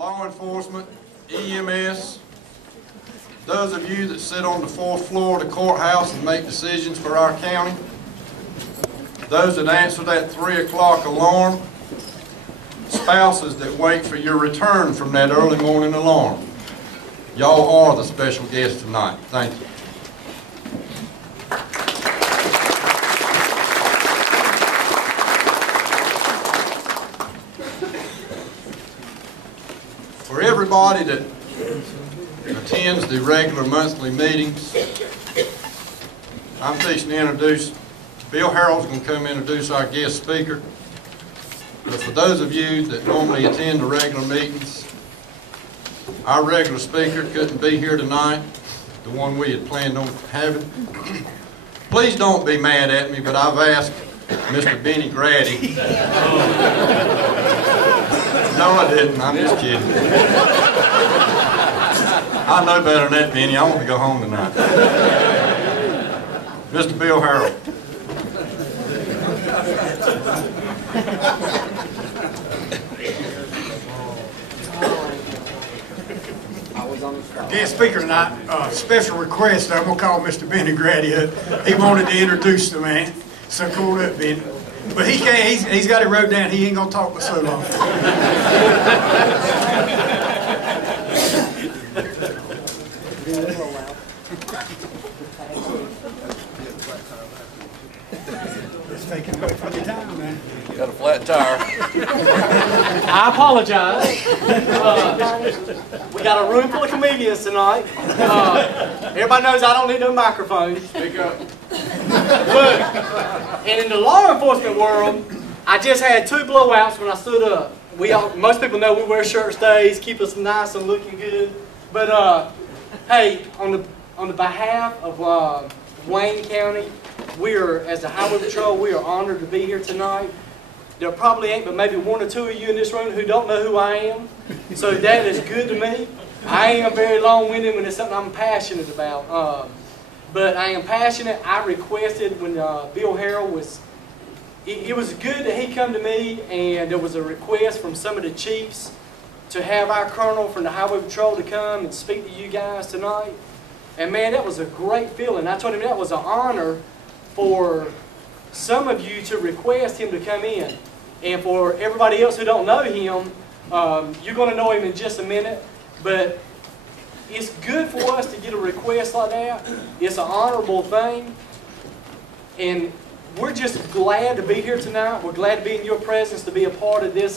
law enforcement, EMS, those of you that sit on the fourth floor of the courthouse and make decisions for our county, those that answer that 3 o'clock alarm, spouses that wait for your return from that early morning alarm. Y'all are the special guests tonight. Thank you. For everybody that attends the regular monthly meetings, I'm fixing to introduce, Bill Harrell's going to come introduce our guest speaker. But for those of you that normally attend the regular meetings, our regular speaker couldn't be here tonight, the one we had planned on having. Please don't be mad at me, but I've asked Mr. Benny Grady. No, I didn't. I'm just kidding. I know better than that, Benny. I want to go home tonight. Mr. Bill Harrell. Our guest speaker tonight, special request. I'm going to call Mr. Benny Grady up. He wanted to introduce the man. So cool up, Benny. But he can't, he's got it wrote down. He ain't going to talk for so long. It's taking away from your time, man. Got a flat tire. I apologize. We got a room full of comedians tonight. Everybody knows I don't need no microphone. Speak up. Look, and in the law enforcement world, I just had 2 blowouts when I stood up. Most people know we wear shirt stays, keep us nice and looking good. But hey, on the behalf of Wayne County, as the Highway Patrol, we are honored to be here tonight. There probably ain't but maybe 1 or 2 of you in this room who don't know who I am. So that is good to me. I ain't very long-winded when it's something I'm passionate about. But I am passionate. I requested when Bill Harrell was, it was good that he come to me, and there was a request from some of the chiefs to have our colonel from the Highway Patrol to come and speak to you guys tonight. And man, that was a great feeling. I told him that was an honor for some of you to request him to come in. And for everybody else who don't know him, you're going to know him in just a minute. But it's good for us to get a request like that. It's an honorable thing. And we're just glad to be here tonight. We're glad to be in your presence, to be a part of this,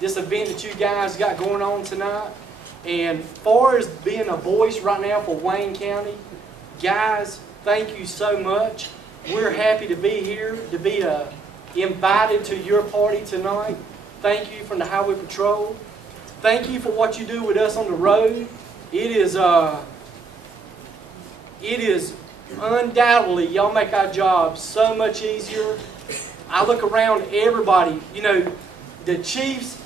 this event that you guys got going on tonight. And as far as being a voice right now for Wayne County, guys, thank you so much. We're happy to be here, to be invited to your party tonight. Thank you from the Highway Patrol. Thank you for what you do with us on the road. It is undoubtedly, y'all make our job so much easier. I look around everybody, you know, the chiefs,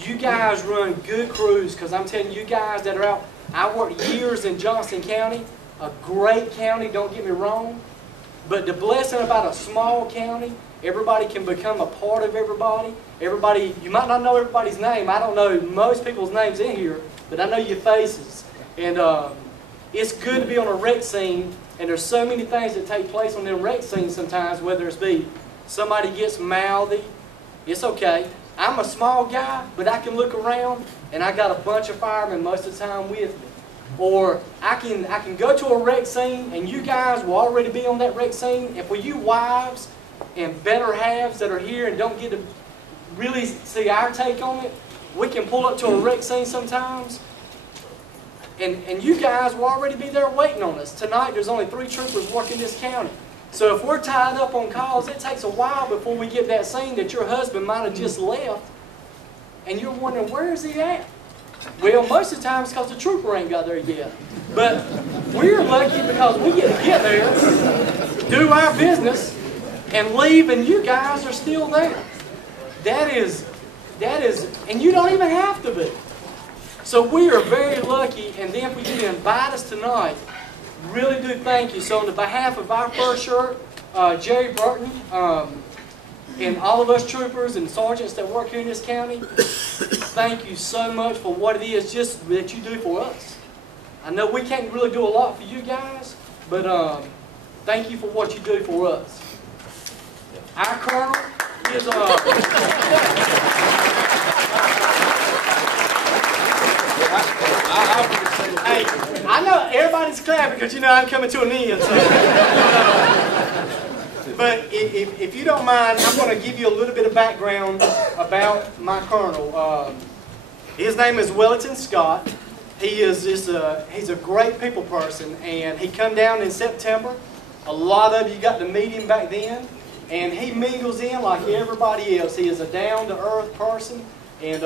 you guys run good crews, because I'm telling you guys that are out, I worked years in Johnson County, a great county, don't get me wrong, but the blessing about a small county, everybody can become a part of everybody. Everybody, you might not know everybody's name. I don't know most people's names in here, but I know your faces. And it's good to be on a wreck scene, and there's so many things that take place on them wreck scenes sometimes, whether it's be somebody gets mouthy, it's okay. I'm a small guy, but I can look around, and I got a bunch of firemen most of the time with me. Or I can go to a wreck scene, and you guys will already be on that wreck scene. And for you wives and better halves that are here and don't get to really see our take on it, we can pull up to a wreck scene sometimes, and you guys will already be there waiting on us. Tonight there's only 3 troopers working this county. So if we're tied up on calls, it takes a while before we get that scene that your husband might have just left, and you're wondering, where is he at? Well, most of the time it's because the trooper ain't got there yet. But we're lucky because we get to get there, do our business, and leave, and you guys are still there. That is, and you don't even have to be. So we are very lucky, and then for you to invite us tonight, really do thank you. So on the behalf of our first shirt, Jerry Burton, and all of us troopers and sergeants that work here in this county, thank you so much for what it is just that you do for us. I know we can't really do a lot for you guys, but thank you for what you do for us. Our colonel is hey, I know everybody's clapping because you know I'm coming to an end. So. But if you don't mind, I'm going to give you a little bit of background about my colonel. His name is Wellington Scott. He is just he's a great people person, and he come down in September. A lot of you got to meet him back then, and he mingles in like everybody else. He is a down-to-earth person, and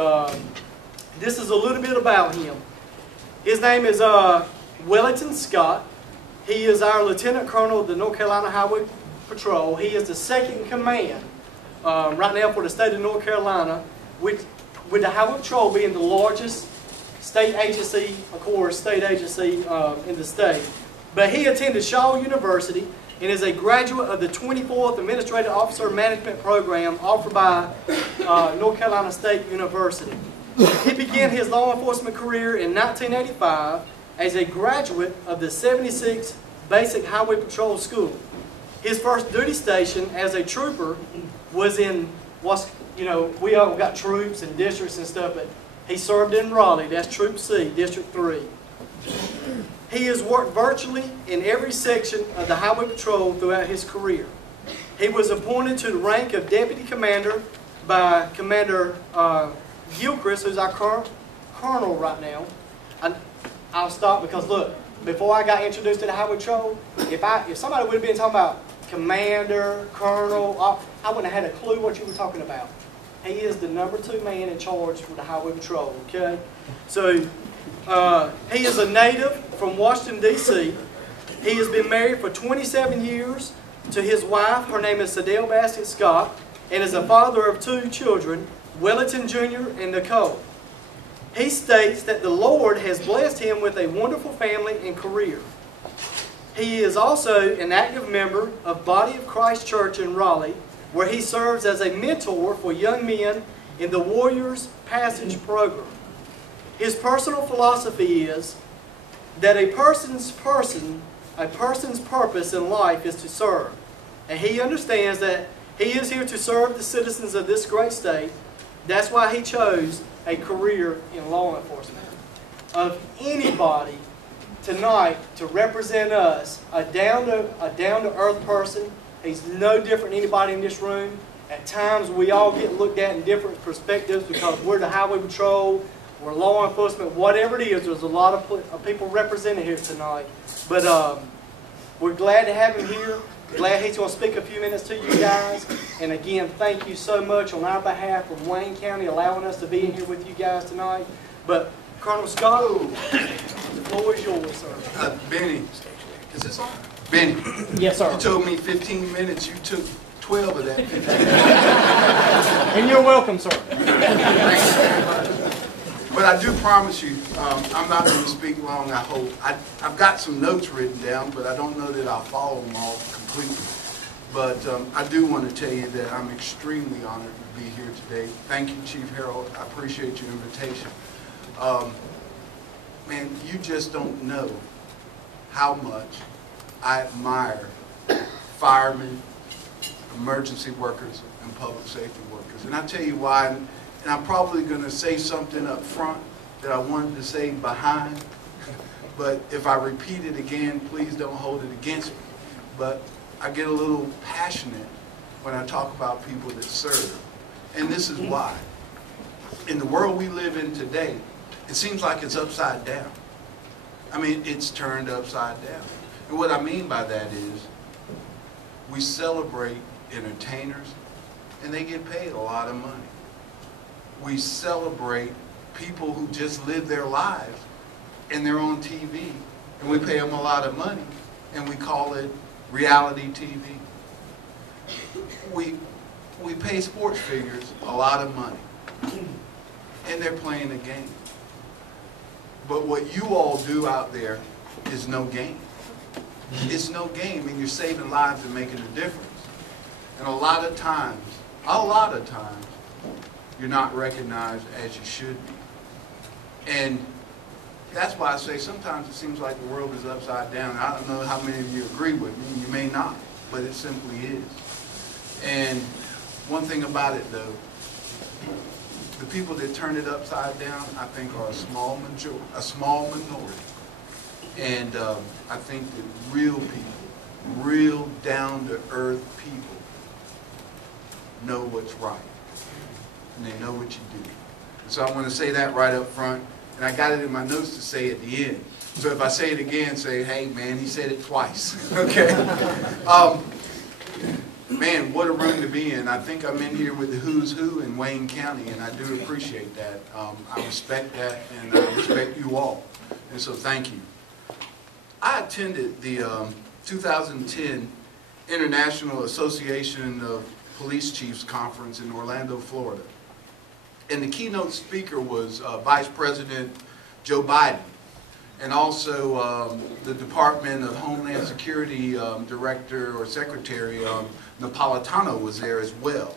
this is a little bit about him. His name is Wellington Scott. He is our Lieutenant Colonel of the North Carolina Highway Patrol. He is the second in command right now for the state of North Carolina, with the Highway Patrol being the largest state agency, of course, state agency in the state. But he attended Shaw University and is a graduate of the 24th Administrative Officer Management Program offered by North Carolina State University. He began his law enforcement career in 1985 as a graduate of the 76th Basic Highway Patrol School. His first duty station as a trooper was in, we all got troops and districts and stuff, but he served in Raleigh. That's Troop C, District 3. He has worked virtually in every section of the Highway Patrol throughout his career. He was appointed to the rank of Deputy Commander by Commander Gilchrist, who's our current colonel right now. I'll stop because look, before I got introduced to the Highway Patrol, if somebody would have been talking about Commander, Colonel, I wouldn't have had a clue what you were talking about. He is the #2 man in charge for the Highway Patrol, okay? So, he is a native from Washington, D.C. He has been married for 27 years to his wife. Her name is Sadell Bassett Scott, and is a father of 2 children, Wellington Jr. and Nicole. He states that the Lord has blessed him with a wonderful family and career. He is also an active member of Body of Christ Church in Raleigh, where he serves as a mentor for young men in the Warriors Passage program. His personal philosophy is that a person's purpose in life is to serve, and he understands that he is here to serve the citizens of this great state. That's why he chose a career in law enforcement. Of anybody tonight to represent us, a down-to-earth person, he's no different than anybody in this room. At times we all get looked at in different perspectives because we're the Highway Patrol, we're law enforcement, whatever it is. There's a lot of people represented here tonight. But we're glad to have him here. Glad he's going to speak a few minutes to you guys. And again, thank you so much on our behalf of Wayne County allowing us to be in here with you guys tonight. But Colonel Scott, the floor is yours, sir. Benny, is this on? Benny. Yes, sir. You told me 15 minutes. You took 12 of that 15 minutes. And you're welcome, sir. Thank you very much. But I do promise you, I'm not going to speak long, I hope. I've got some notes written down, but I don't know that I'll follow them all completely. But I do want to tell you that I'm extremely honored to be here today. Thank you, Chief Harold. I appreciate your invitation. Man, you just don't know how much I admire firemen, emergency workers, and public safety workers. And I'll tell you why. And I'm probably going to say something up front that I wanted to say behind. But if I repeat it again, please don't hold it against me. But I get a little passionate when I talk about people that serve. And this is why. In the world we live in today, it seems like it's upside down. I mean, it's turned upside down. And what I mean by that is we celebrate entertainers, and they get paid a lot of money. We celebrate people who just live their lives, and they're on TV, and we pay them a lot of money, and we call it reality TV. We pay sports figures a lot of money, and they're playing a game. But what you all do out there is no game. It's no game, and you're saving lives and making a difference. And a lot of times, you're not recognized as you should be. And that's why I say sometimes it seems like the world is upside down. I don't know how many of you agree with me. You may not, but it simply is. And one thing about it, though, the people that turn it upside down, I think, are a small minority. And I think that real people, real down-to-earth people, know what's right, and they know what you do. So I want to say that right up front, and I got it in my notes to say at the end. So if I say it again, say, hey, man, he said it twice. Okay? Man, what a room to be in. I think I'm in here with the who's who in Wayne County, and I do appreciate that. I respect that, and I respect you all. And so thank you. I attended the 2010 International Association of Police Chiefs Conference in Orlando, Florida. And the keynote speaker was Vice President Joe Biden, and also the Department of Homeland Security Director or Secretary Napolitano was there as well.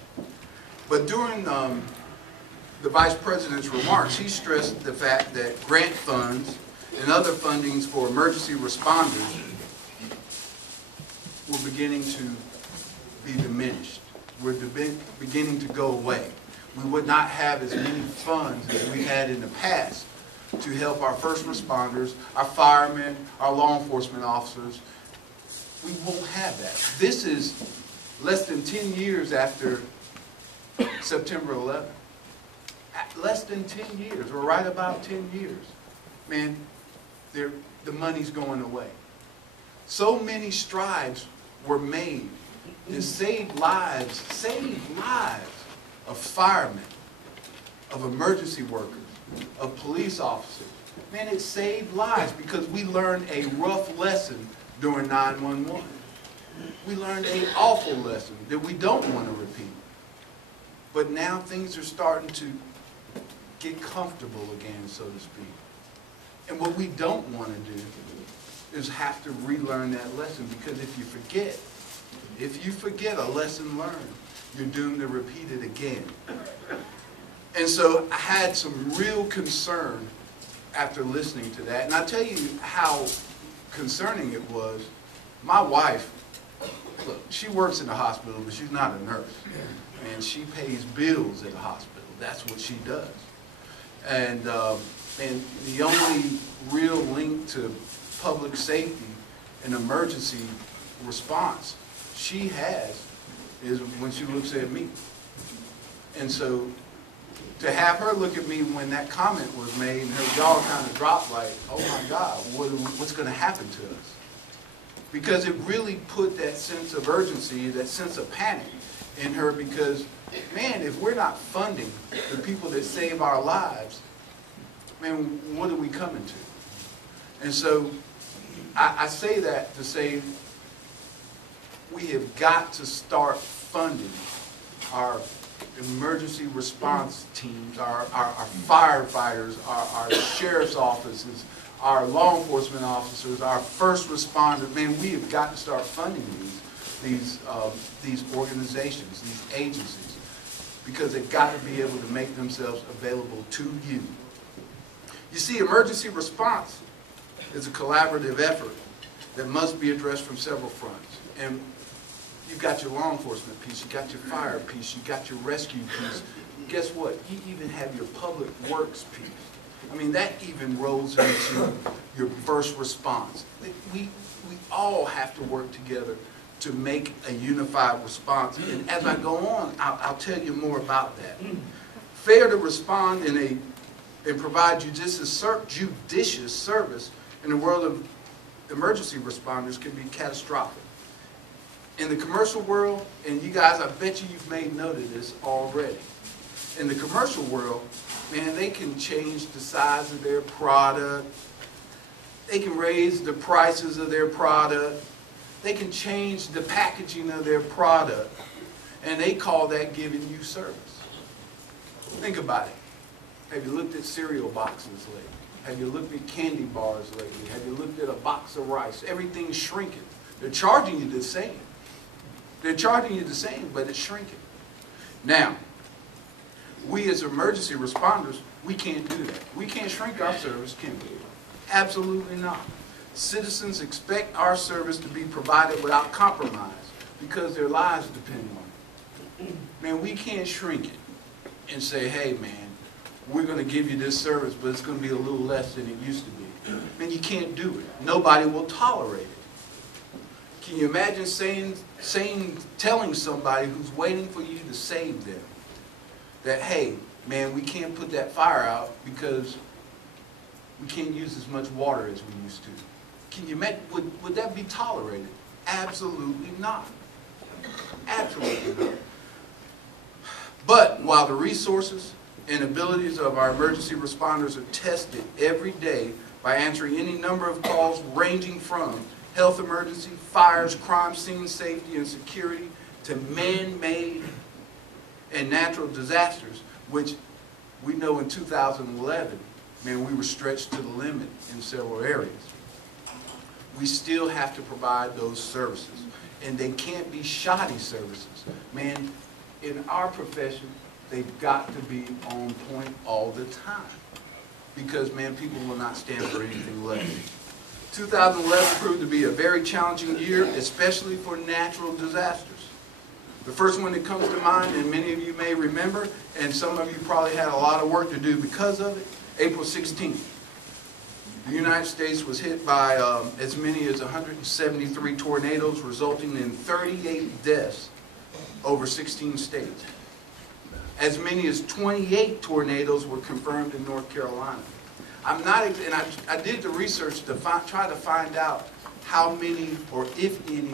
But during the Vice President's remarks, he stressed the fact that grant funds and other fundings for emergency responders were beginning to be diminished. Were beginning to go away. We would not have as many funds as we had in the past to help our first responders, our firemen, our law enforcement officers. We won't have that. This is less than 10 years after September 11th. Less than 10 years, or right about 10 years. Man, the money's going away. So many strides were made to save lives of firemen, of emergency workers, of police officers. Man, it saved lives because we learned a rough lesson during 911. We learned an awful lesson that we don't want to repeat. But now things are starting to get comfortable again, so to speak. And what we don't want to do is have to relearn that lesson, because if you forget a lesson learned, you're doomed to repeat it again. And so I had some real concern after listening to that. And I'll tell you how concerning it was. My wife, look, she works in the hospital, but she's not a nurse. And she pays bills at the hospital. That's what she does. And the only real link to public safety and emergency response she has is when she looks at me. And so to have her look at me when that comment was made and her jaw kind of dropped like, oh my God, what's going to happen to us? Because it really put that sense of urgency, that sense of panic in her, because, man, if we're not funding the people that save our lives, man, what are we coming to? And so I say that to say we have got to start funding our emergency response teams, our firefighters, our sheriff's offices, our law enforcement officers, our first responders. Man, we have got to start funding these organizations, these agencies, because they've got to be able to make themselves available to you. You see, emergency response is a collaborative effort that must be addressed from several fronts. And you've got your law enforcement piece, you've got your fire piece, you've got your rescue piece. Guess what? You even have your public works piece. I mean, that even rolls into your first response. We all have to work together to make a unified response. And as I go on, I'll tell you more about that. Failure to respond and provide judicious service in the world of emergency responders can be catastrophic. In the commercial world, and you guys, I bet you've made note of this already. In the commercial world, man, they can change the size of their product. They can raise the prices of their product. They can change the packaging of their product. And they call that giving you service. Think about it. Have you looked at cereal boxes lately? Have you looked at candy bars lately? Have you looked at a box of rice? Everything's shrinking. They're charging you the same. They're charging you the same, but it's shrinking. Now, we as emergency responders, we can't do that. We can't shrink our service, can we? Absolutely not. Citizens expect our service to be provided without compromise because their lives depend on it. Man, we can't shrink it and say, hey, man, we're going to give you this service, but it's going to be a little less than it used to be. Man, you can't do it. Nobody will tolerate it. Can you imagine telling somebody who's waiting for you to save them that, hey, man, we can't put that fire out because we can't use as much water as we used to? Can you imagine, would that be tolerated? Absolutely not. Absolutely not. But while the resources and abilities of our emergency responders are tested every day by answering any number of calls ranging from health emergency, fires, crime scene safety and security, to man-made and natural disasters, which we know in 2011, man, we were stretched to the limit in several areas. We still have to provide those services, and they can't be shoddy services. Man, in our profession, they've got to be on point all the time, because, man, people will not stand for anything less. 2011 proved to be a very challenging year, especially for natural disasters. The first one that comes to mind, and many of you may remember, and some of you probably had a lot of work to do because of it, April 16th. The United States was hit by as many as 173 tornadoes, resulting in 38 deaths over 16 states. As many as 28 tornadoes were confirmed in North Carolina. I'm not, and I did the research to try to find out how many, or if any,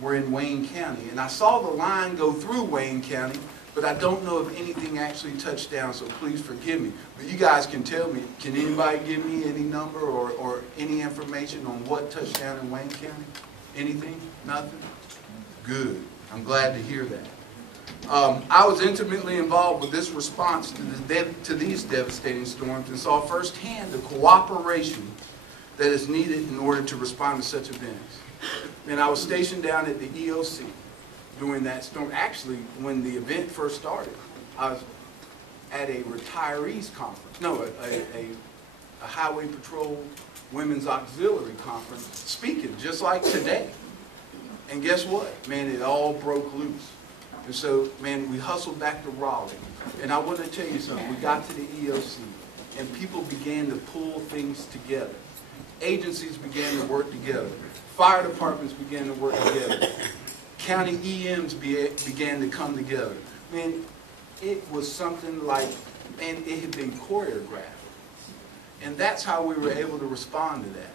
were in Wayne County. And I saw the line go through Wayne County, but I don't know if anything actually touched down, so please forgive me. But you guys can tell me, can anybody give me any number or any information on what touched down in Wayne County? Anything? Nothing? Good. I'm glad to hear that. I was intimately involved with this response to these devastating storms and saw firsthand the cooperation that is needed in order to respond to such events. And I was stationed down at the EOC during that storm. Actually, when the event first started, I was at a retirees conference. No, a highway patrol women's auxiliary conference, speaking just like today. And guess what? Man, it all broke loose. And so, man, we hustled back to Raleigh. And I want to tell you something. We got to the EOC, and people began to pull things together. Agencies began to work together. Fire departments began to work together. County EMs began to come together. Man, it was something like, man, it had been choreographed. And that's how we were able to respond to that.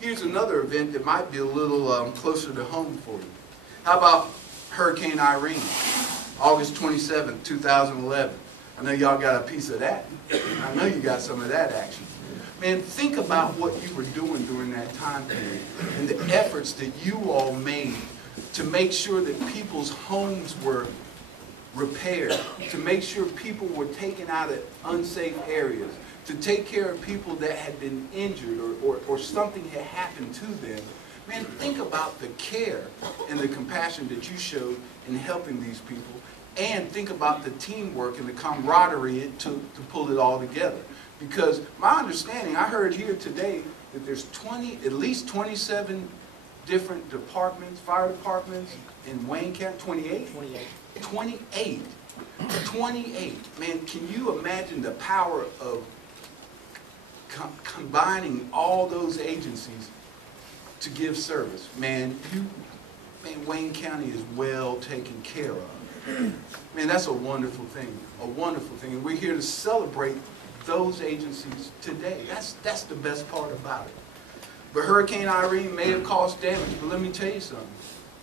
Here's another event that might be a little closer to home for you. How about Hurricane Irene, August 27, 2011. I know y'all got a piece of that. I know you got some of that action. Man, think about what you were doing during that time period and the efforts that you all made to make sure that people's homes were repaired, to make sure people were taken out of unsafe areas, to take care of people that had been injured or something had happened to them. Man, think about the care and the compassion that you showed in helping these people, and think about the teamwork and the camaraderie it took to pull it all together. Because my understanding, I heard here today that there's at least 27 different departments, fire departments in Wayne County. 28? 28. 28. Man, can you imagine the power of combining all those agencies to give service? Man, Wayne County is well taken care of. Man, that's a wonderful thing, a wonderful thing. And we're here to celebrate those agencies today. That's the best part about it. But Hurricane Irene may have caused damage, but let me tell you something.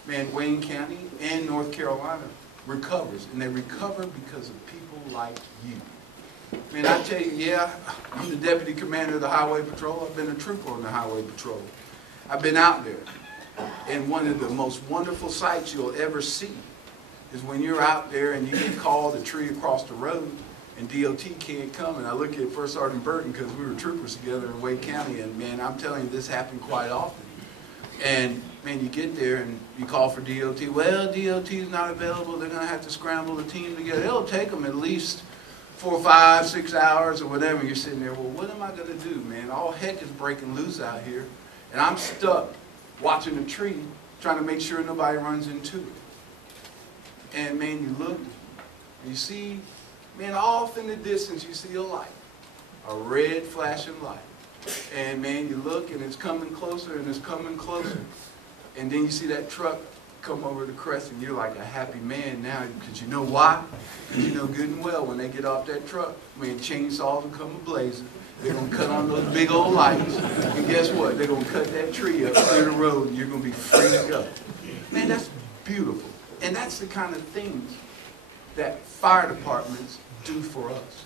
Man, Wayne County and North Carolina recovers, and they recover because of people like you. Man, I tell you, yeah, I'm the deputy commander of the Highway Patrol. I've been a trooper on the Highway Patrol. I've been out there, and one of the most wonderful sights you'll ever see is when you're out there and you get called a tree across the road and DOT can't come. And I look at First Sergeant Burton, because we were troopers together in Wake County, and man, I'm telling you, this happened quite often. And man, you get there and you call for DOT. Well, DOT is not available. They're going to have to scramble the team together. It'll take them at least 4, 5, 6 hours or whatever. And you're sitting there, well, what am I going to do, man? All heck is breaking loose out here. And I'm stuck watching a tree trying to make sure nobody runs into it. And man, you look, you see, man, off in the distance you see a light, a red flashing light. And man, you look and it's coming closer and it's coming closer. And then you see that truck come over the crest and you're like a happy man now, because you know why? Because you know good and well when they get off that truck, man, chainsaws will come a-blazing. They're going to cut on those big old lights. And guess what? They're going to cut that tree up, clear the road, and you're going to be free to go. Man, that's beautiful. And that's the kind of things that fire departments do for us.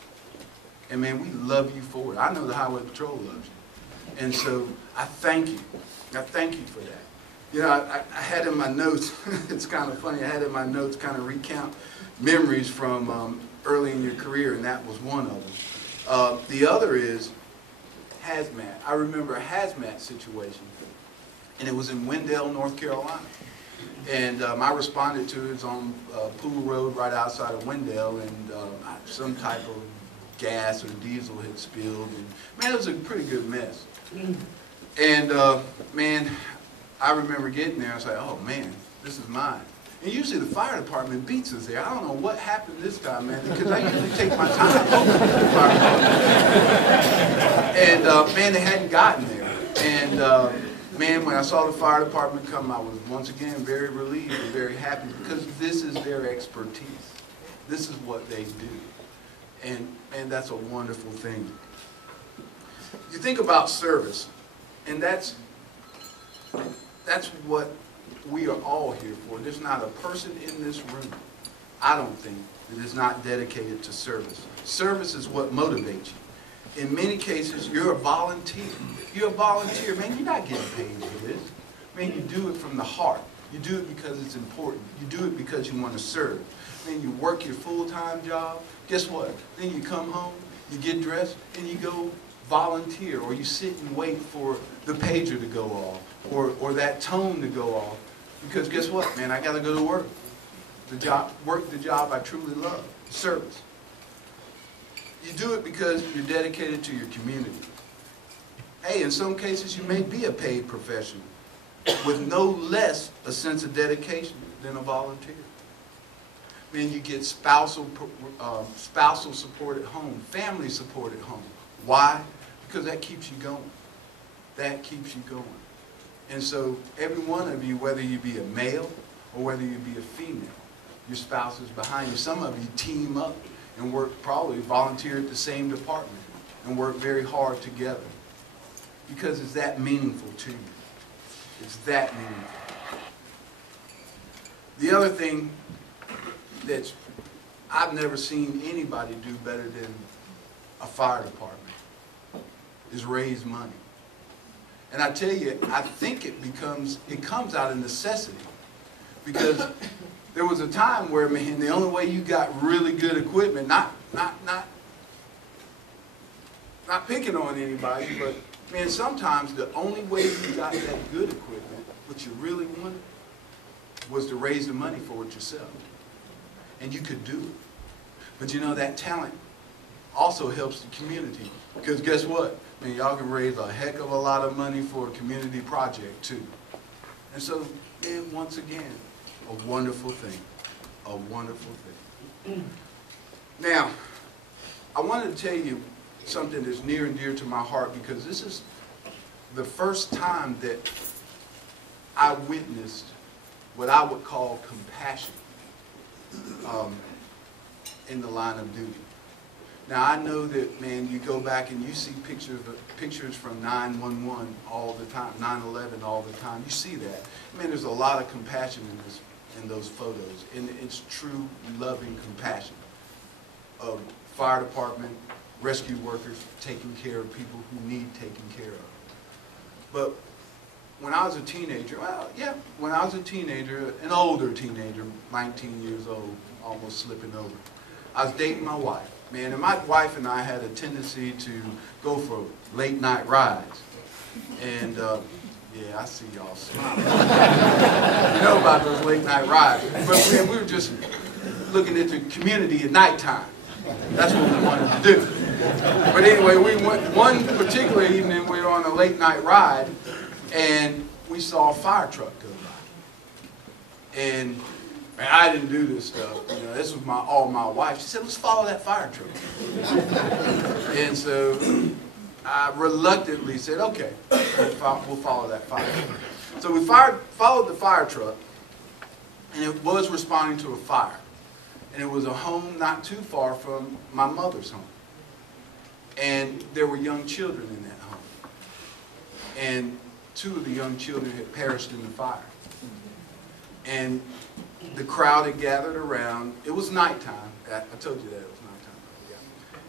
And man, we love you for it. I know the Highway Patrol loves you. And so I thank you. I thank you for that. You know, I had in my notes, it's kind of funny, I had in my notes kind of recount memories from early in your career, and that was one of them. The other is hazmat. I remember a hazmat situation, and it was in Wendell, North Carolina. And I responded to it. It was on Pool Road right outside of Wendell, and some type of gas or diesel had spilled. And man, it was a pretty good mess. And man, I remember getting there. I was like, oh man, this is mine. And usually the fire department beats us there. I don't know what happened this time, man, because I usually take my time. And man, they hadn't gotten there. And man, when I saw the fire department come, I was once again very relieved and very happy, because this is their expertise. This is what they do. And that's a wonderful thing. You think about service, and that's what we are all here for. There's not a person in this room, I don't think, that is not dedicated to service. Service is what motivates you. In many cases, you're a volunteer. You're a volunteer. Man, you're not getting paid for this. Man, you do it from the heart. You do it because it's important. You do it because you want to serve. Man, you work your full-time job. Guess what? Then you come home, you get dressed, and you go volunteer, or you sit and wait for the pager to go off, or that tone to go off. Because guess what, man? I got to go to work. Work the job I truly love, service. You do it because you're dedicated to your community. Hey, in some cases you may be a paid professional with no less a sense of dedication than a volunteer. Man, you get spousal support at home, family support at home. Why? Because that keeps you going. That keeps you going. And so every one of you, whether you be a male or whether you be a female, your spouse is behind you. Some of you team up and work, probably volunteer at the same department and work very hard together, because it's that meaningful to you. It's that meaningful. The other thing that I've never seen anybody do better than a fire department is raise money. And I tell you, I think it comes out of necessity. Because there was a time where, man, the only way you got really good equipment, not picking on anybody, but man, sometimes the only way you got that good equipment, what you really wanted, was to raise the money for it yourself. And you could do it. But you know, that talent also helps the community. Because guess what? Man, y'all can raise a heck of a lot of money for a community project too. And so, man, once again, a wonderful thing. A wonderful thing. Now, I wanted to tell you something that's near and dear to my heart, because this is the first time that I witnessed what I would call compassion in the line of duty. Now, I know that, man, you go back and you see pictures from 9/11 all the time, 9/11 all the time. You see that. Man, there's a lot of compassion in those photos, and it's true, loving compassion of fire department, rescue workers taking care of people who need taken care of. But when I was a teenager, when I was a teenager, an older teenager, 19 years old, almost slipping over, I was dating my wife. Man, and my wife and I had a tendency to go for late night rides. And Yeah, I see y'all smiling. You know about those late night rides. But we were just looking at the community at nighttime. That's what we wanted to do. But anyway, we went one particular evening, we were on a late night ride, and we saw a fire truck go by. And man, I didn't do this stuff. You know, this was all my wife. She said, let's follow that fire truck. And so I reluctantly said, okay, we'll follow that fire truck. So we followed the fire truck, and it was responding to a fire. And it was a home not too far from my mother's home. And there were young children in that home. And 2 of the young children had perished in the fire. And the crowd had gathered around. It was nighttime. I told you that it was nighttime. Yeah.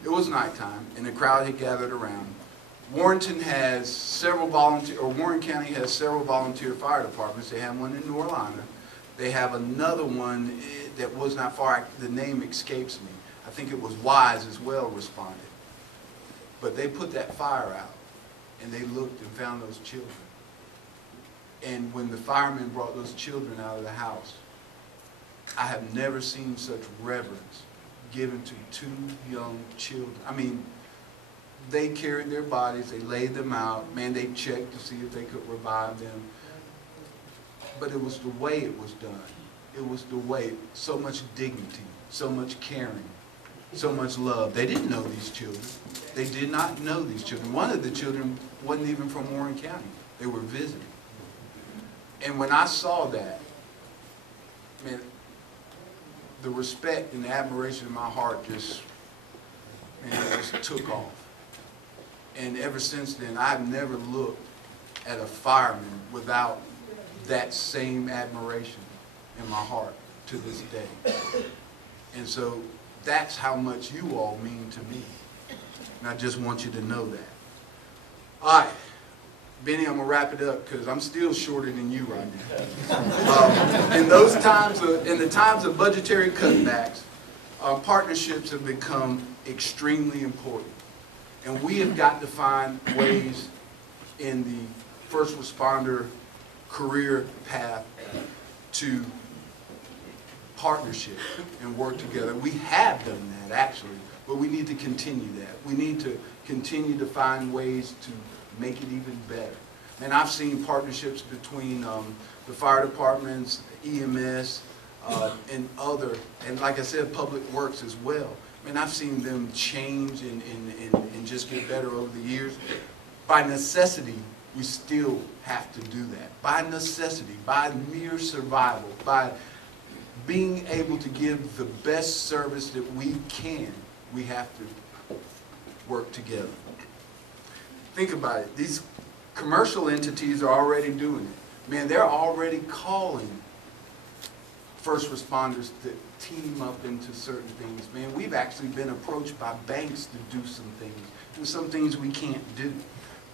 It was nighttime, and the crowd had gathered around. Warren County has several volunteer fire departments. They have one in North Carolina. They have another one that was not far. The name escapes me. I think it was Wise as well responded. But they put that fire out, and they looked and found those children. And when the firemen brought those children out of the house, I have never seen such reverence given to 2 young children. I mean, they carried their bodies, they laid them out, man, they checked to see if they could revive them. But it was the way it was done. It was the way, so much dignity, so much caring, so much love. They didn't know these children. They did not know these children. One of the children wasn't even from Warren County. They were visiting. And when I saw that, man, the respect and the admiration in my heart just took off. And ever since then, I've never looked at a fireman without that same admiration in my heart to this day. And so that's how much you all mean to me. And I just want you to know that. All right. Benny, I'm going to wrap it up because I'm still shorter than you right now. In the times of budgetary cutbacks, partnerships have become extremely important. And we have got to find ways in the first responder career path to partnership and work together. We have done that, actually, but we need to continue that. We need to continue to find ways to make it even better. And I've seen partnerships between the fire departments, EMS, and like I said, Public Works as well. And I've seen them change and just get better over the years. By necessity, we still have to do that. By necessity, by mere survival, by being able to give the best service that we can, we have to work together. Think about it. These commercial entities are already doing it. Man, they're already calling first responders to team up into certain things. Man, we've actually been approached by banks to do some things, and some things we can't do.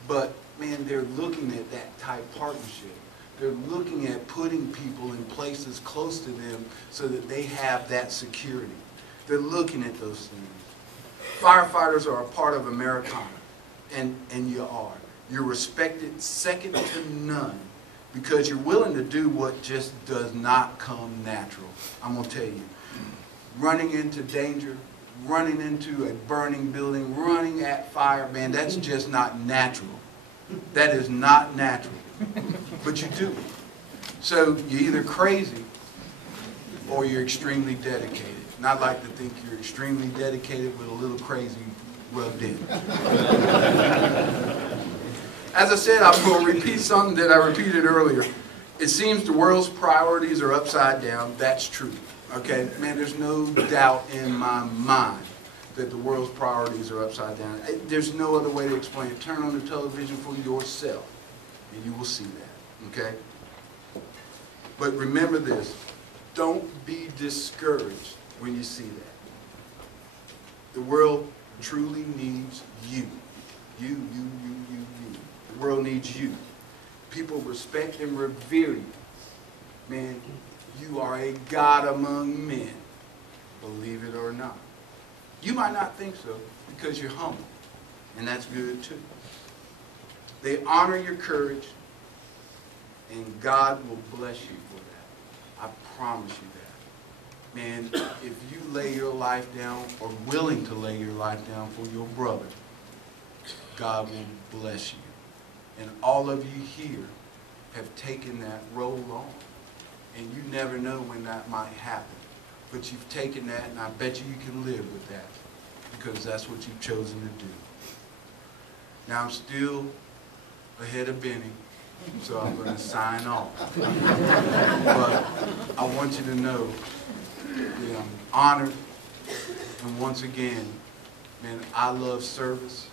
But, man, they're looking at that type partnership. They're looking at putting people in places close to them so that they have that security. They're looking at those things. Firefighters are a part of Americana, and you are. You're respected second to none because you're willing to do what just does not come natural. I'm going to tell you. Running into danger, running into a burning building, running at fire, man, that's just not natural. That is not natural. But you do it. So you're either crazy or you're extremely dedicated. And I'd like to think you're extremely dedicated with a little crazy rubbed in. As I said, I'm going to repeat something that I repeated earlier. It seems the world's priorities are upside down. That's true. Okay? Man, there's no doubt in my mind that the world's priorities are upside down. There's no other way to explain it. Turn on the television for yourself, and you will see that. Okay? But remember this. Don't be discouraged when you see that. The world truly needs you. You. The world needs you. People respect and revere you. Man, you are a God among men, believe it or not. You might not think so because you're humble, and that's good too. They honor your courage, And God will bless you for that. I promise you that. Man, if you lay your life down or willing to lay your life down for your brother, God will bless you. And all of you here have taken that role on. And you never know when that might happen. But you've taken that, and I bet you can live with that, because that's what you've chosen to do. Now I'm still ahead of Benny, so I'm going to sign off. But I want you to know that I'm honored, and once again, man, I love service,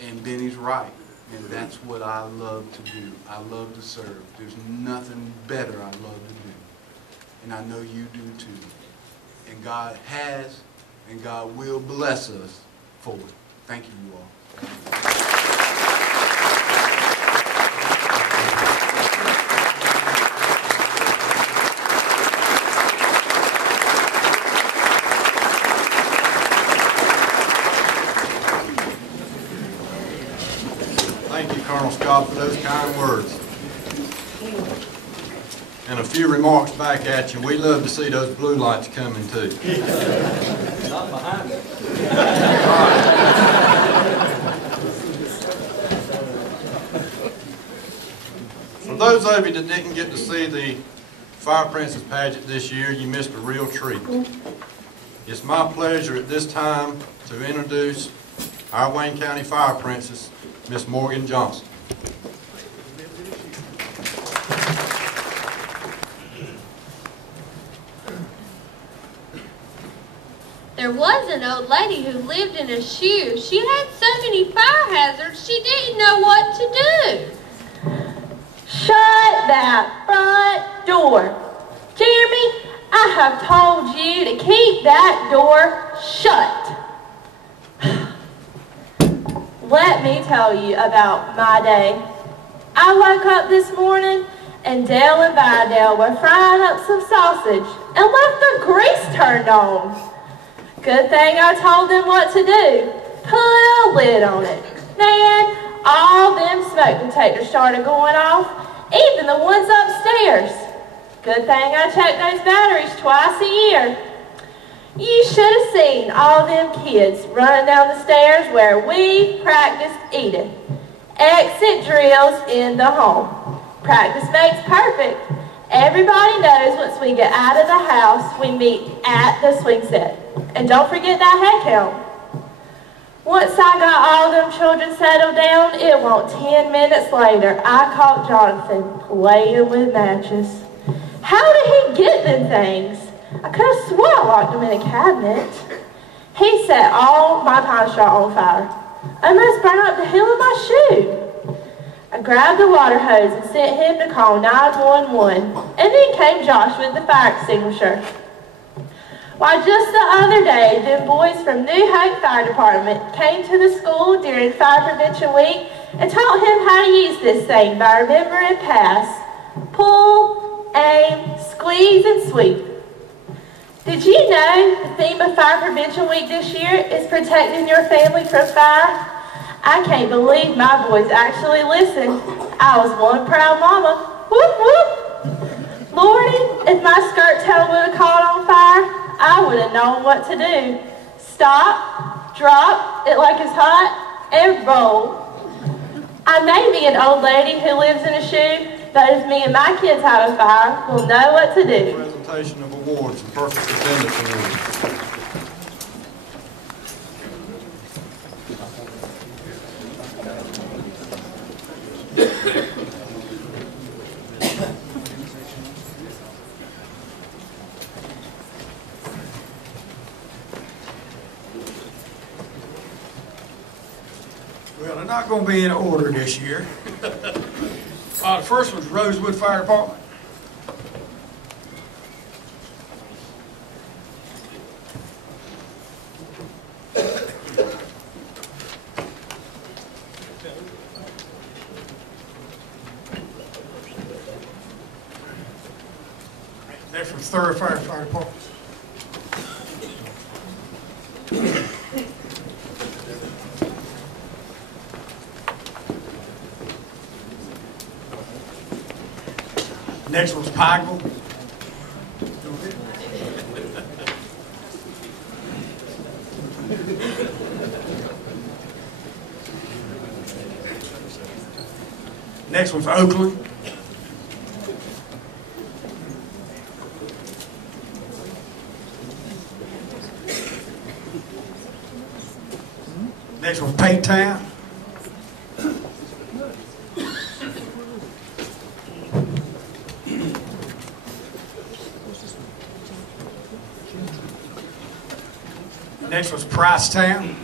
and Benny's right. And that's what I love to do. I love to serve. There's nothing better I love to do. And I know you do too. And God has and God will bless us for it. Thank you, you all. Thank you, Colonel Scott, for those kind words. And a few remarks back at you. We love to see those blue lights coming too. Not behind me. For those of you that didn't get to see the Fire Princess pageant this year, you missed a real treat. It's my pleasure at this time to introduce our Wayne County Fire Princess, Miss Morgan Johnson. There was an old lady who lived in a shoe. She had so many fire hazards, she didn't know what to do. Shut that front door. Jeremy, I have told you to keep that door shut. Let me tell you about my day. I woke up this morning and Dale and Vidal were frying up some sausage and left the grease turned on. Good thing I told them what to do. Put a lid on it. Man, all them smoke detectors started going off, even the ones upstairs. Good thing I checked those batteries twice a year. You should have seen all them kids running down the stairs where we practiced eating. Exit drills in the home. Practice makes perfect. Everybody knows once we get out of the house, we meet at the swing set. And don't forget that head count. Once I got all them children settled down, it won't 10 minutes later, I caught Jonathan playing with matches. How did he get them things? I could have sworn I locked them in a cabinet. He set all my pine straw on fire. I almost burned up the heel of my shoe. I grabbed the water hose and sent him to call 911, and then came Josh with the fire extinguisher. Why, just the other day, them boys from New Hope Fire Department came to the school during Fire Prevention Week and taught him how to use this thing by remember and pass. Pull, aim, squeeze, and sweep. Did you know the theme of Fire Prevention Week this year is protecting your family from fire? I can't believe my boys actually listened. I was one proud mama. Whoop, whoop. Lordy, if my skirt tail would have caught on fire, I would have known what to do. Stop, drop it like it's hot, and roll. I may be an old lady who lives in a shoe, but if me and my kids have a fire, we'll know what to do. Presentation of awards and perfect attendance awards. Well, they're not going to be in order this year. The first one's Rosewood Fire Department. They're from Third Fire Department. Next one's Pikeville. Next one's Oakland. Next one's Paytown. Next was Pricetown.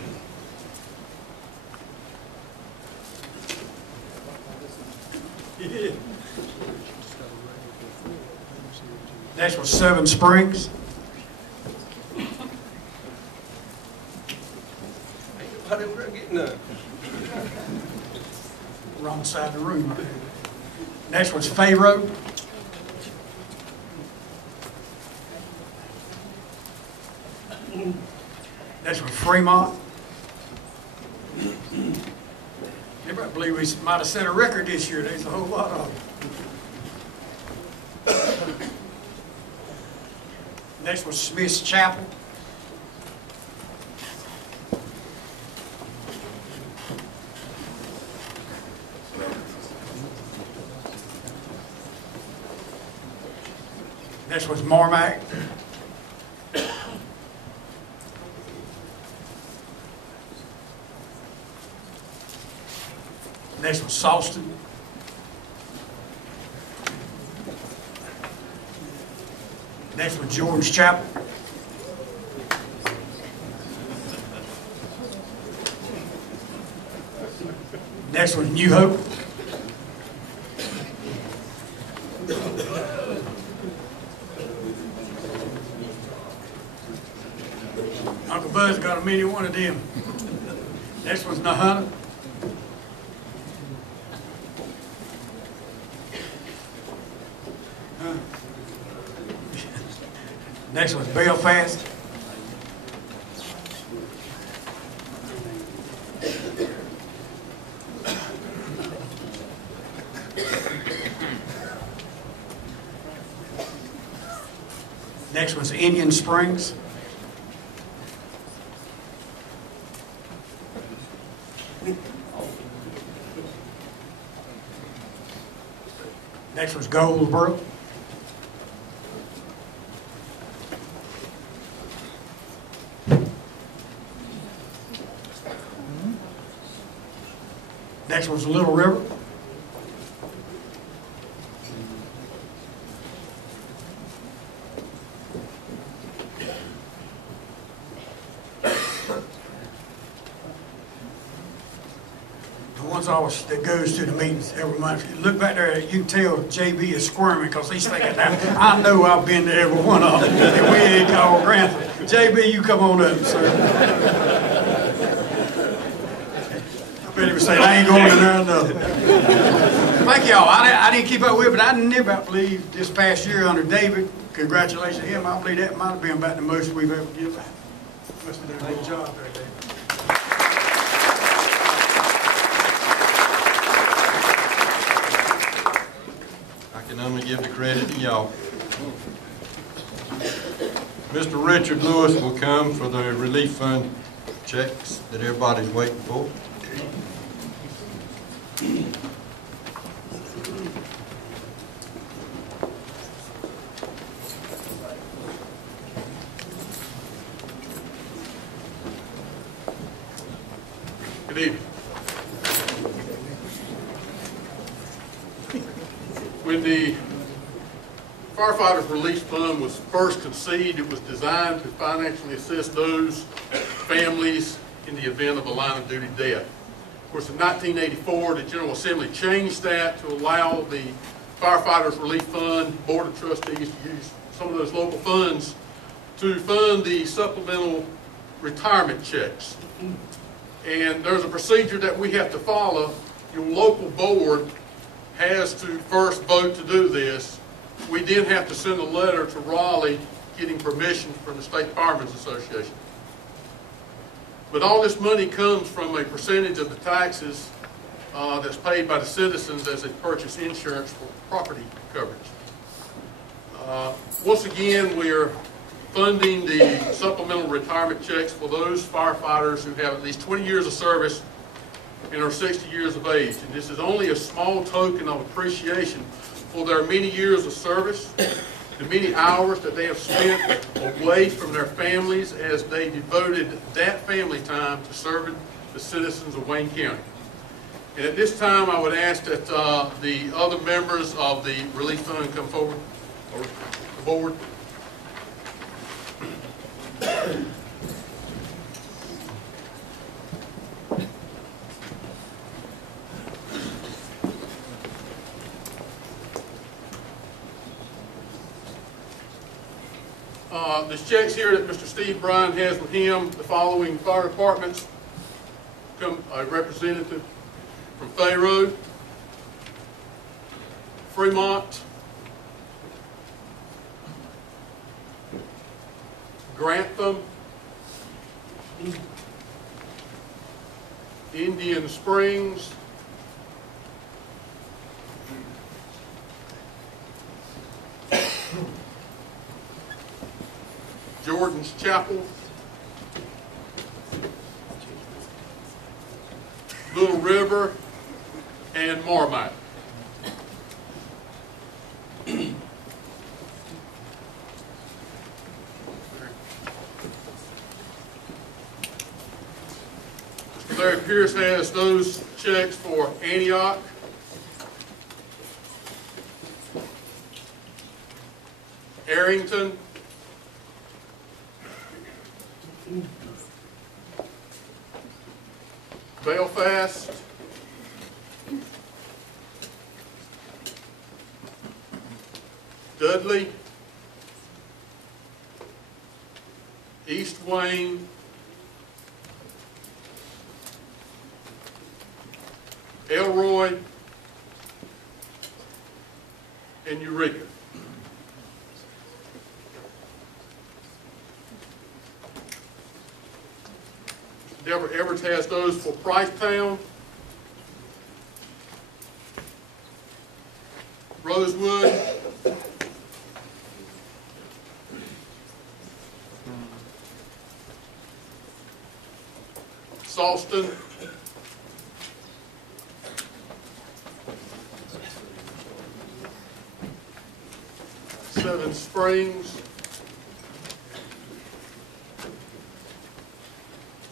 Next was Seven Springs. Wrong side of the room. Next was Pharaoh. Next was Fremont. Everybody believe we might have set a record this year. There's a whole lot of them. Next was Smith's Chapel. Next was Marmac. Next was Sawston. Next was George Chapel. Next was New Hope. Uncle Buzz got a mini one of them. Next was Nahunta. Next was Belfast. Next was Indian Springs. Next was Goldsboro. Next was Little River. That goes to the meetings every month. If you look back there, you can tell JB is squirming because he's thinking, I know I've been to every one of them, and we ain't called Grantham. JB, you come on up, sir. I bet he was saying, I ain't going to there another. Thank y'all. I didn't keep up with it, but I never believe this past year under David, congratulations to him, I believe that might have been about the most we've ever given. Must have done a good job there, David. I can only give the credit to y'all. Mr. Richard Lewis will come for the relief fund checks that everybody's waiting for. Good evening. When the Firefighters Relief Fund was first conceived, it was designed to financially assist those families in the event of a line of duty death. Of course, in 1984, the General Assembly changed that to allow the Firefighters Relief Fund Board of Trustees to use some of those local funds to fund the supplemental retirement checks. And there's a procedure that we have to follow. Your local board has to first vote to do this. We then have to send a letter to Raleigh getting permission from the State Firemen's Association. But all this money comes from a percentage of the taxes that's paid by the citizens as they purchase insurance for property coverage. Once again, we are funding the supplemental retirement checks for those firefighters who have at least 20 years of service and are 60 years of age. And this is only a small token of appreciation for their many years of service, the many hours that they have spent away from their families as they devoted that family time to serving the citizens of Wayne County. And at this time, I would ask that the other members of the Relief Fund come forward, or the board. There's checks here that Mr. Steve Bryan has with him. The following fire departments come a representative from Fayette, Fremont, Grantham, Indian Springs, Jordan's Chapel, Little River, and Marmite. Mr. Larry Pierce has those checks for Antioch, Arrington, Belfast, Dudley, East Wayne, Elroy, and Eureka. Deborah Everett has those for Pricetown, Rosewood, Sawston, Seven Springs,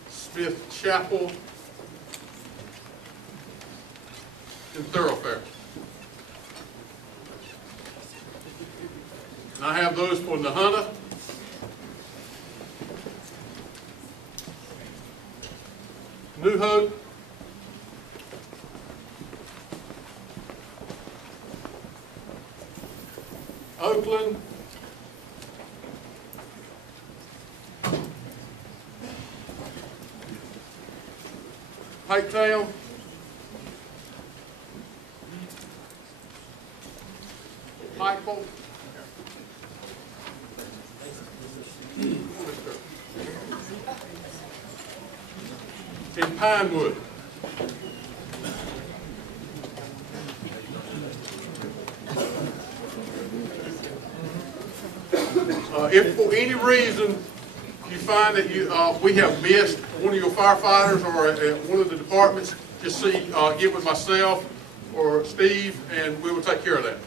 Smith Chapel, and Thoroughfare. And I have those for Nahunta, New Hope, Oakland, Piketown, Pikeville, and Pinewood. If for any reason you find that we have missed one of your firefighters or one of the departments, just get with myself or Steve, and we will take care of that.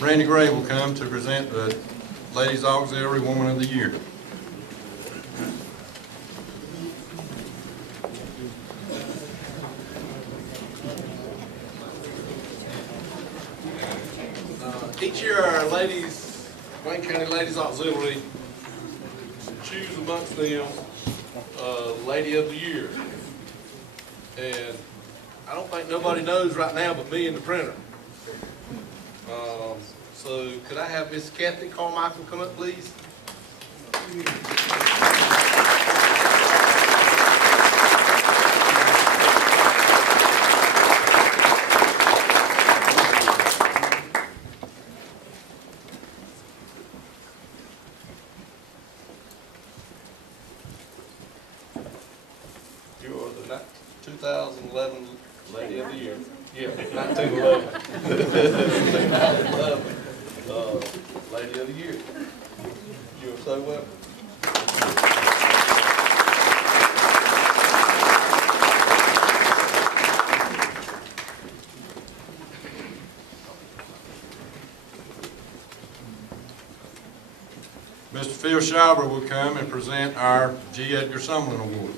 Randy Gray will come to present the Ladies Auxiliary Woman of the Year. Each year our ladies, Wayne County Ladies Auxiliary, choose amongst them Lady of the Year. And I don't think nobody knows right now but me and the printer. So could I have Miss Kathy Carmichael come up, please? Not too low. 9/11, Lady of the Year. You are so welcome. Mr. Phil Schauber will come and present our G. Edgar Sumlin Award.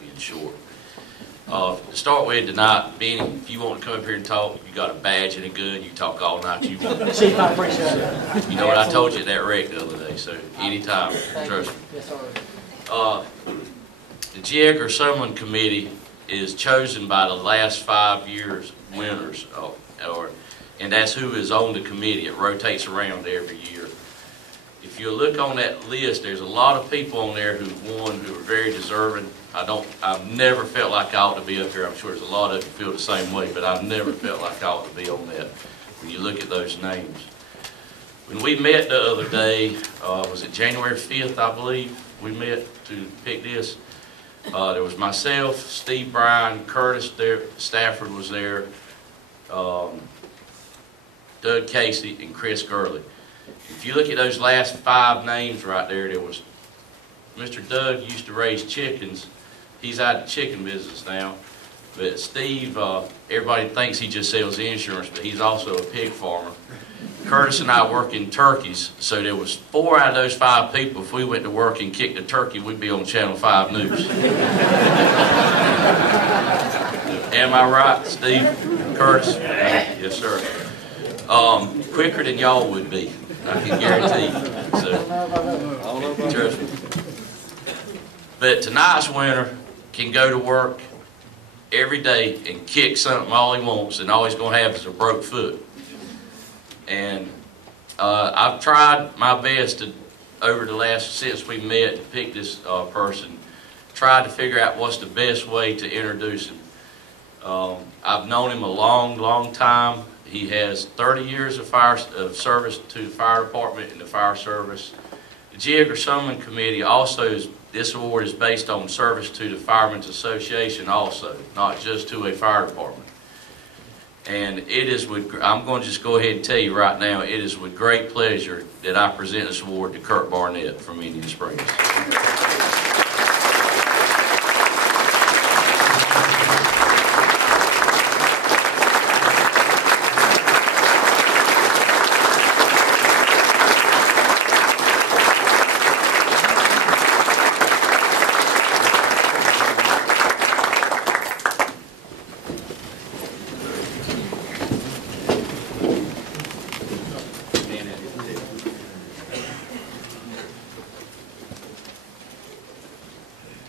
Being short. To start with tonight, Benny, if you want to come up here and talk, you got a badge and a gun, you talk all night you want. Chief, I appreciate it. You know what I told you at that wreck the other day, so anytime, trust me. Yes, sir. The G. Edgar Sumlin Committee is chosen by the last 5 years winners, and that's who is on the committee. It rotates around every year. If you look on that list, there's a lot of people on there who won who are very deserving. I've never felt like I ought to be up here. I'm sure there's a lot of you feel the same way, but I've never felt like I ought to be on that when you look at those names. When we met the other day, was it January 5th, I believe, we met to pick this. There was myself, Steve Bryan, Curtis there, Stafford was there, Doug Casey, and Chris Gurley. If you look at those last 5 names right there, there was Mr. Doug used to raise chickens. He's out of the chicken business now. But Steve, everybody thinks he just sells insurance, but he's also a pig farmer. Curtis and I work in turkeys, so there was 4 out of those 5 people. If we went to work and kicked a turkey, we'd be on Channel 5 News. Am I right, Steve? Curtis? Yes, sir. Quicker than y'all would be, I can guarantee you. So, trust me. But tonight's winner can go to work every day and kick something all he wants, and all he's going to have is a broke foot. And I've tried my best to, over the last, since we met, to pick this person, tried to figure out what's the best way to introduce him. I've known him a long, long time. He has 30 years of service to the fire department and the fire service. The G. Edgar Sumlin Committee also is, this award is based on service to the Firemen's Association also, not just to a fire department. And it is with, I'm going to just go ahead and tell you right now, it is with great pleasure that I present this award to Kurt Barnett from Indian Springs.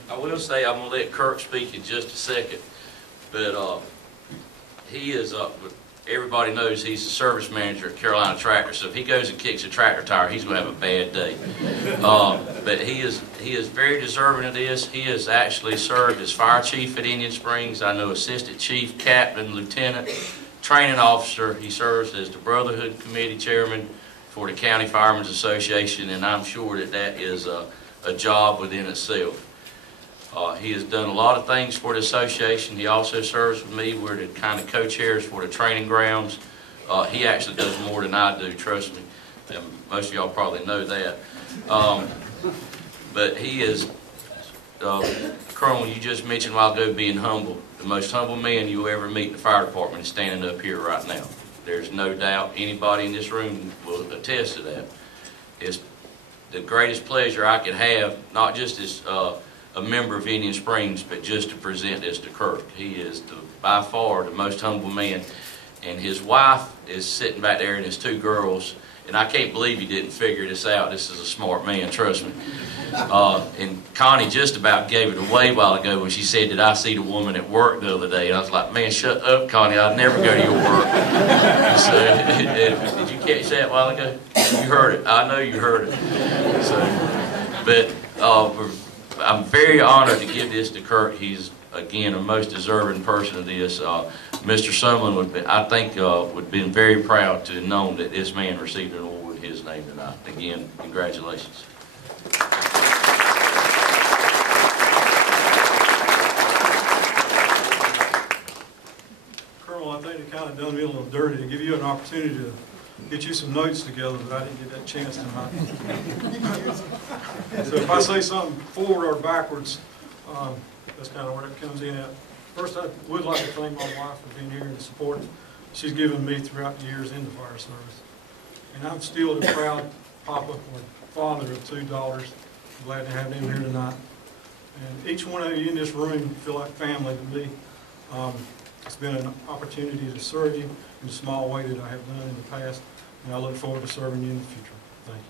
I will say, I'm going to let Kurt speak in just a second, but he is, everybody knows he's the service manager at Carolina Tractor, so if he goes and kicks a tractor tire, he's going to have a bad day. But he is very deserving of this. He has actually served as fire chief at Indian Springs. I know assistant chief, captain, lieutenant, training officer. He serves as the Brotherhood Committee chairman for the County Firemen's Association, and I'm sure that that is a job within itself. He has done a lot of things for the association. He also serves with me. We're the kind of co-chairs for the training grounds. He actually does more than I do, trust me. Most of y'all probably know that. But he is, Colonel, you just mentioned a while ago being humble. The most humble man you'll ever meet in the fire department is standing up here right now. There's no doubt anybody in this room will attest to that. It's the greatest pleasure I could have, not just as a member of Indian Springs, but just to present this to Kirk. He is by far the most humble man, and his wife is sitting back there and his 2 girls, and I can't believe he didn't figure this out. This is a smart man, trust me. And Connie just about gave it away a while ago when she said, "Did I see the woman at work the other day?" And I was like, "Man, shut up, Connie, I'd never go to your work." So, did you catch that a while ago? You heard it. I know you heard it. So, but I'm very honored to give this to Kurt. He's again, a most deserving person of this. Mr. Sumlin would be, I think, would be very proud to have known that this man received an award with his name tonight. Again, congratulations. Colonel, I think it kind of done me a little dirty to give you an opportunity to get you some notes together, but I didn't get that chance tonight. So if I say something forward or backwards, that's kind of where it comes in at. First, I would like to thank my wife for being here and the support she's given me throughout the years in the fire service. And I'm still the proud papa or father of 2 daughters. I'm glad to have them here tonight. And each one of you in this room feel like family to me. It's been an opportunity to serve you in a small way that I have done in the past, and I look forward to serving you in the future. Thank you.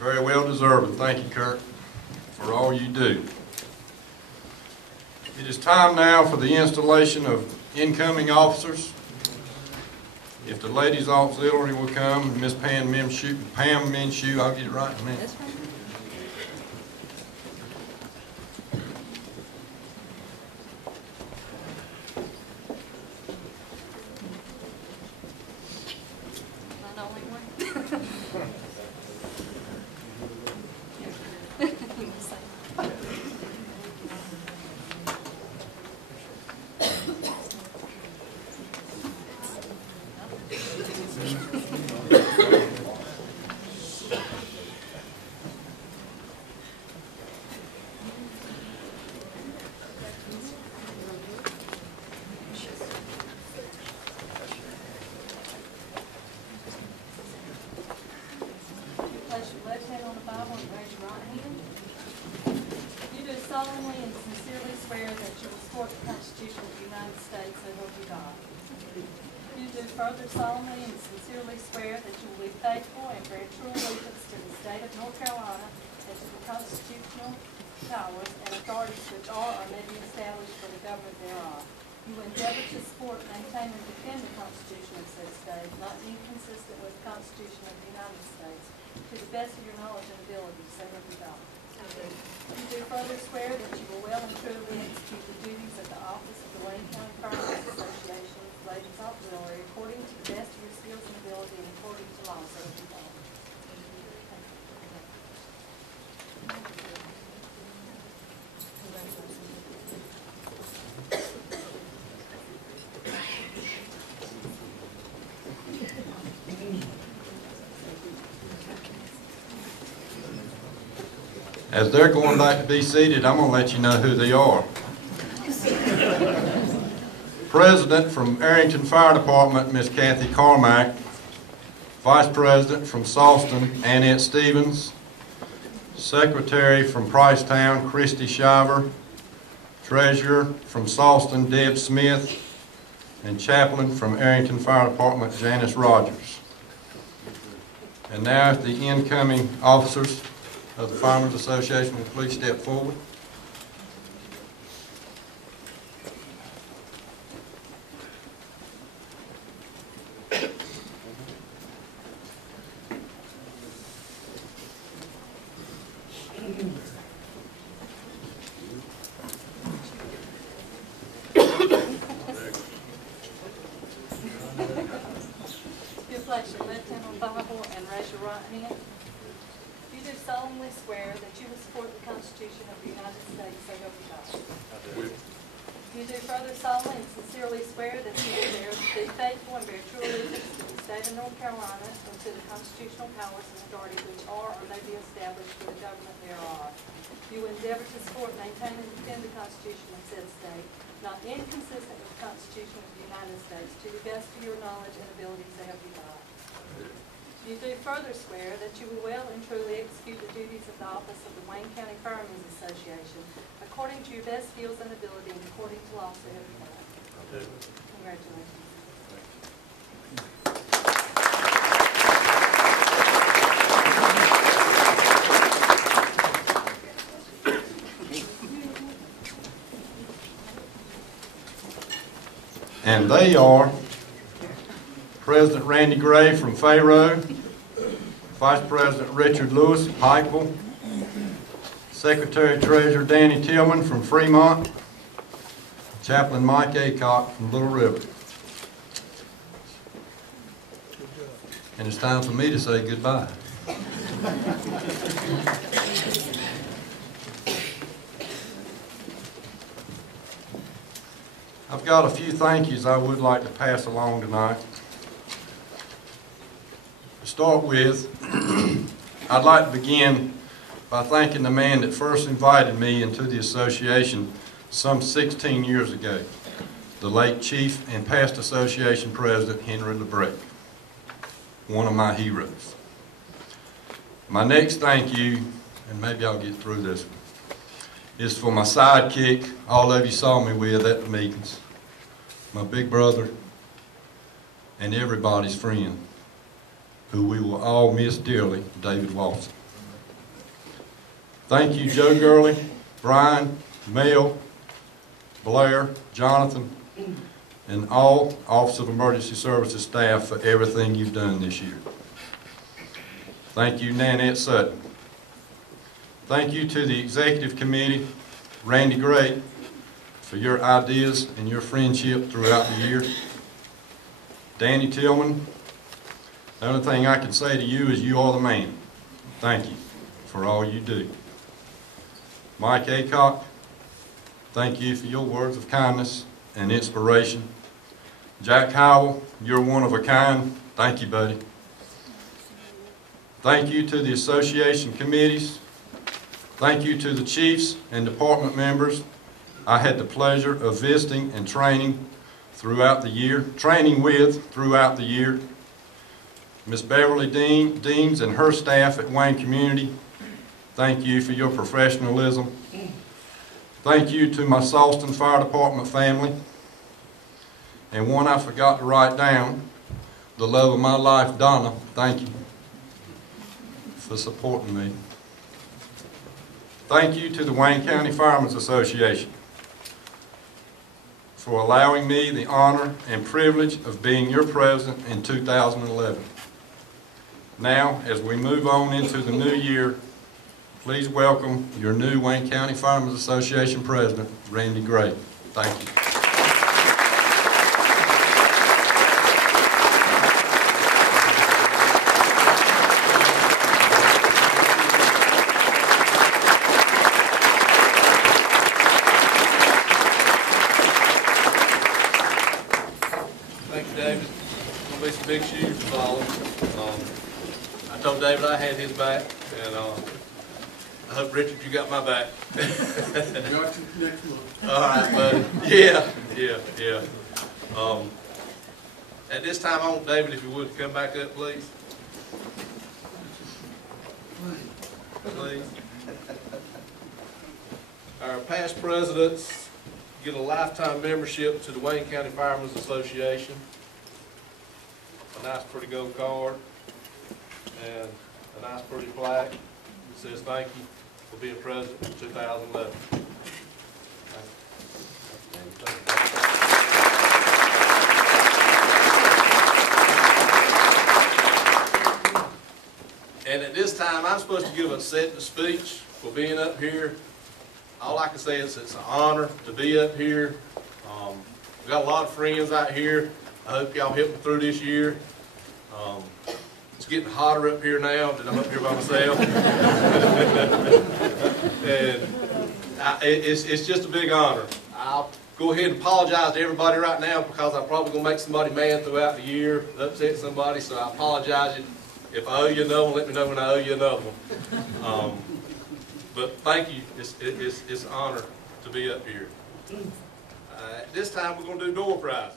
Very well deserved, and thank you, Kirk, for all you do. It is time now for the installation of incoming officers. If the ladies' auxiliary will come, Miss Pam Minshew, I'll get it right in a minute. Place your left hand on the Bible and raise your right hand. You do solemnly and sincerely swear that you will support the Constitution of the United States, so help you God. You do further solemnly and sincerely swear that you will be faithful and bear true allegiance to the state of North Carolina and to the constitutional powers and authorities which are or may be established for the government thereof. You endeavor to support, maintain, and defend the Constitution of said state, not inconsistent with the Constitution of the United States, to the best of your knowledge and ability, so help you God. You do further swear that you will well and truly execute the duties of the office of the Wayne County Firemen's Association, Ladies Auxiliary, according to the best of your skills and ability and according to law, so help you God. As they're going back to be seated, I'm going to let you know who they are. President from Arrington Fire Department, Miss Kathy Carmack. Vice President from Sawston, Annette Stevens. Secretary from Pricetown, Christy Shiver. Treasurer from Sawston, Deb Smith. And Chaplain from Arrington Fire Department, Janice Rogers. And now if the incoming officers of the Firemen's Association will please step forward. You place your left hand on the Bible and raise your right hand. You do solemnly swear that you will support the Constitution of the United States, so help you God. You do further solemnly and sincerely swear that you will be faithful and bear true allegiance to the state of North Carolina and to the constitutional powers and authorities which are or may be established for the government thereof. You endeavor to support, maintain, and defend the Constitution of said state, not inconsistent with the Constitution of the United States, to the best of your knowledge and ability, so help you God. You do further swear that you will well and truly execute the duties of the office of the Wayne County Firemen's Association according to your best skills and ability and according to law, so help you God. Congratulations. And they are President Randy Gray from Fayroe, Vice President Richard Lewis, Pikeville, Secretary Treasurer Danny Tillman from Fremont, Chaplain Mike Aycock from Little River. And it's time for me to say goodbye. I've got a few thank yous I would like to pass along tonight. To start with, I'd like to begin by thanking the man that first invited me into the association some 16 years ago, the late Chief and past association President Henry LeBrec, one of my heroes. My next thank you, and maybe I'll get through this one, is for my sidekick, all of you saw me with at the meetings, my big brother, and everybody's friend, who we will all miss dearly, David Watson. Thank you, Joe Gurley, Brian, Mel, Blair, Jonathan, and all Office of Emergency Services staff for everything you've done this year. Thank you, Nanette Sutton. Thank you to the Executive Committee, Randy Gray, for your ideas and your friendship throughout the year. Danny Tillman, the only thing I can say to you is you are the man. Thank you for all you do. Mike Aycock, thank you for your words of kindness and inspiration. Jack Howell, you're one of a kind. Thank you, buddy. Thank you to the association committees. Thank you to the chiefs and department members I had the pleasure of visiting and training throughout the year, throughout the year. Ms. Beverly Deans and her staff at Wayne Community, thank you for your professionalism. Thank you to my Sawston Fire Department family. And one I forgot to write down, the love of my life, Donna, thank you for supporting me. Thank you to the Wayne County Firemen's Association for allowing me the honor and privilege of being your president in 2011. Now, as we move on into the new year, please welcome your new Wayne County Firemen's Association President, Randy Gray. Thank you. Thank you, David. It's going to be some big shoes to follow. I told David I had his back, and I hope, Richard, you got my back. Got you next month. All right, buddy. Yeah. At this time, I want David, if you would, to come back up, please. Please. Our past presidents get a lifetime membership to the Wayne County Firemen's Association. A nice, pretty gold card, and a nice, pretty plaque that says thank you for being president in 2011. And at this time, I'm supposed to give a acceptance speech for being up here. All I can say is it's an honor to be up here. We've got a lot of friends out here. I hope y'all help me through this year. It's getting hotter up here now that I'm up here by myself. And it's just a big honor. I'll go ahead and apologize to everybody right now because I'm probably going to make somebody mad throughout the year, upset somebody, so I apologize. If I owe you another one, let me know when I owe you another one. But thank you. It's an honor to be up here. At this time, we're going to do door prizes.